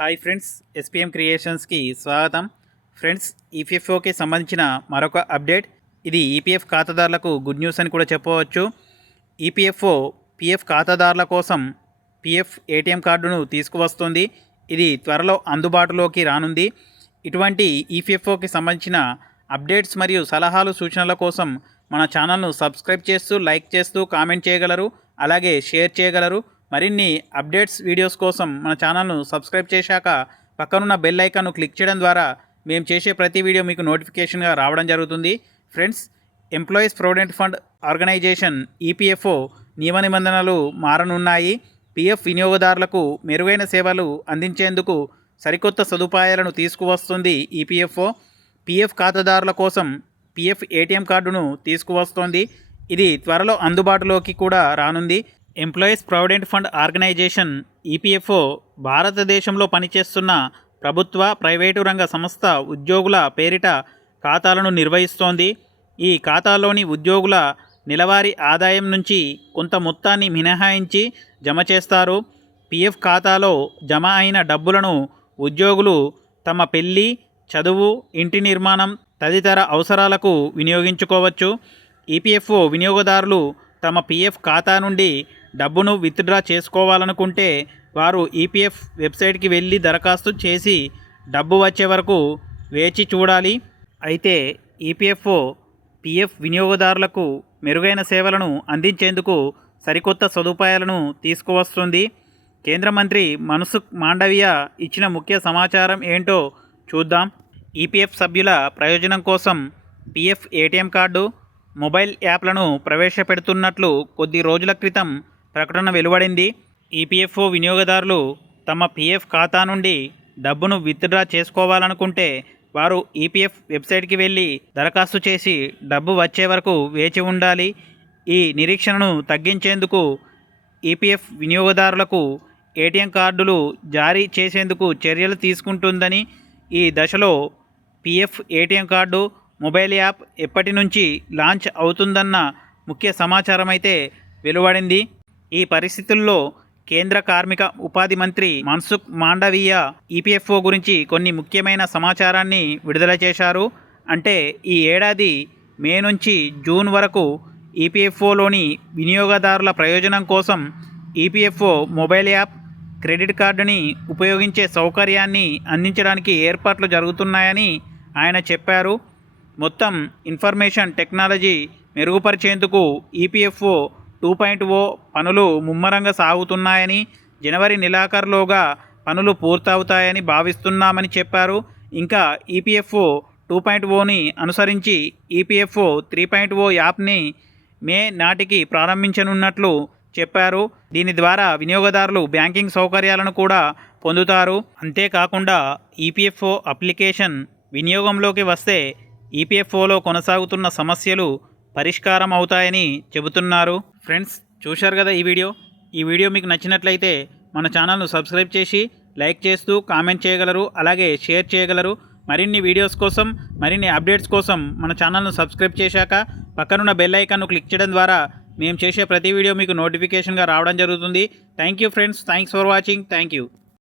Hi friends, SPM క్రియేషన్స్కి స్వాగతం. Friends, ఈపీఎఫ్ఓకి సంబంధించిన మరొక అప్డేట్. ఇది ఈపీఎఫ్ ఖాతాదారులకు గుడ్ న్యూస్ అని కూడా చెప్పవచ్చు. ఈపీఎఫ్ఓ పీఎఫ్ ఖాతాదారుల కోసం పీఎఫ్ ఏటీఎం కార్డును తీసుకువస్తుంది. ఇది త్వరలో అందుబాటులోకి రానుంది. ఇటువంటి ఈపీఎఫ్ఓకి సంబంధించిన అప్డేట్స్ మరియు సలహాలు సూచనల కోసం మన ఛానల్ను సబ్స్క్రైబ్ చేస్తూ, లైక్ చేస్తూ, కామెంట్ చేయగలరు, అలాగే షేర్ చేయగలరు. మరిన్ని అప్డేట్స్ వీడియోస్ కోసం మన ఛానల్ను సబ్స్క్రైబ్ చేశాక పక్కనున్న బెల్ ఐకాన్ను క్లిక్ చేయడం ద్వారా మేము చేసే ప్రతి వీడియో మీకు నోటిఫికేషన్గా రావడం జరుగుతుంది. Friends, employees provident fund organisation EPFO నియమ నిబంధనలు మారనున్నాయి. పీఎఫ్ వినియోగదారులకు మెరుగైన సేవలు అందించేందుకు సరికొత్త సదుపాయాలను తీసుకువస్తుంది. ఈపీఎఫ్ఓ పీఎఫ్ ఖాతాదారుల కోసం పీఎఫ్ ఏటీఎం కార్డును తీసుకువస్తోంది. ఇది త్వరలో అందుబాటులోకి కూడా రానుంది. Employees provident fund organisation EPFO భారతదేశంలో పనిచేస్తున్న ప్రభుత్వ, ప్రైవేటు రంగ సంస్థ ఉద్యోగుల పేరిట ఖాతాలను నిర్వహిస్తోంది. ఈ ఖాతాలోని ఉద్యోగుల నెలవారీ ఆదాయం నుంచి కొంత మొత్తాన్ని మినహాయించి జమ చేస్తారు. పీఎఫ్ ఖాతాలో జమ అయిన డబ్బులను ఉద్యోగులు తమ పెళ్లి, చదువు, ఇంటి నిర్మాణం తదితర అవసరాలకు వినియోగించుకోవచ్చు. ఈపీఎఫ్ఓ వినియోగదారులు తమ పీఎఫ్ ఖాతా నుండి డబ్బును విత్డ్రా చేసుకోవాలనుకుంటే వారు ఈపీఎఫ్ వెబ్సైట్కి వెళ్ళి దరఖాస్తు చేసి డబ్బు వచ్చే వరకు వేచి చూడాలి. అయితే ఈపీఎఫ్ఓ పీఎఫ్ వినియోగదారులకు మెరుగైన సేవలను అందించేందుకు సరికొత్త సదుపాయాలను తీసుకువస్తుంది. కేంద్ర మంత్రి మన్సుఖ్ మాండవియా ఇచ్చిన ముఖ్య సమాచారం ఏంటో చూద్దాం. ఈపీఎఫ్ సభ్యుల ప్రయోజనం కోసం పీఎఫ్ ఏటీఎం కార్డు, మొబైల్ యాప్లను ప్రవేశపెడుతున్నట్లు కొద్ది రోజుల క్రితం ప్రకటన వెలువడింది. ఈపీఎఫ్ఓ వినియోగదారులు తమ పీఎఫ్ ఖాతా నుండి డబ్బును విత్డ్రా చేసుకోవాలనుకుంటే వారు ఈపీఎఫ్ వెబ్సైట్కి వెళ్ళి దరఖాస్తు చేసి డబ్బు వచ్చే వరకు వేచి ఉండాలి. ఈ నిరీక్షణను తగ్గించేందుకు ఈపీఎఫ్ వినియోగదారులకు ఏటీఎం కార్డులు జారీ చేసేందుకు చర్యలు తీసుకుంటుందని, ఈ దశలో PF ATM card, mobile app ఎప్పటి నుంచి లాంచ్ అవుతుందన్న ముఖ్య సమాచారం అయితే వెలువడింది. ఈ పరిస్థితుల్లో కేంద్ర కార్మిక ఉపాధి మంత్రి మన్సుఖ్ మాండవీయ ఈపీఎఫ్ఓ గురించి కొన్ని ముఖ్యమైన సమాచారాన్ని విడుదల చేశారు. అంటే ఈ ఏడాది మే నుంచి జూన్ వరకు ఈపీఎఫ్ఓలోని వినియోగదారుల ప్రయోజనం కోసం ఈపీఎఫ్ఓ మొబైల్ యాప్, క్రెడిట్ కార్డుని ఉపయోగించే సౌకర్యాన్ని అందించడానికి ఏర్పాట్లు జరుగుతున్నాయని ఆయన చెప్పారు. మొత్తం ఇన్ఫర్మేషన్ టెక్నాలజీ మెరుగుపరిచేందుకు ఈపీఎఫ్ఓ 2.0 పనులు ముమ్మరంగా సాగుతున్నాయని, జనవరి నెలాఖరులోగా పనులు పూర్తవుతాయని భావిస్తున్నామని చెప్పారు. ఇంకా ఈపీఎఫ్ఓ 2.0ని అనుసరించి ఈపీఎఫ్ఓ 3.0 యాప్ని మే నాటికి ప్రారంభించనున్నట్లు చెప్పారు. దీని ద్వారా వినియోగదారులు బ్యాంకింగ్ సౌకర్యాలను కూడా పొందుతారు. అంతేకాకుండా ఈపీఎఫ్ఓ అప్లికేషన్ వినియోగంలోకి వస్తే ఈపీఎఫ్ఓలో కొనసాగుతున్న సమస్యలు పరిష్కారం అవుతాయని చెబుతున్నారు. ఫ్రెండ్స్, చూశారు కదా ఈ వీడియో మీకు నచ్చినట్లయితే మన ఛానల్ను సబ్స్క్రైబ్ చేసి లైక్ చేస్తూ కామెంట్ చేయగలరు, అలాగే షేర్ చేయగలరు. మరిన్ని వీడియోస్ కోసం, మరిన్ని అప్డేట్స్ కోసం మన ఛానల్ను సబ్స్క్రైబ్ చేశాక పక్కనున్న బెల్ ఐకాన్ను క్లిక్ చేయడం ద్వారా మేము చేసే ప్రతి వీడియో మీకు నోటిఫికేషన్గా రావడం జరుగుతుంది. Thank you friends, thanks for watching. Thank you.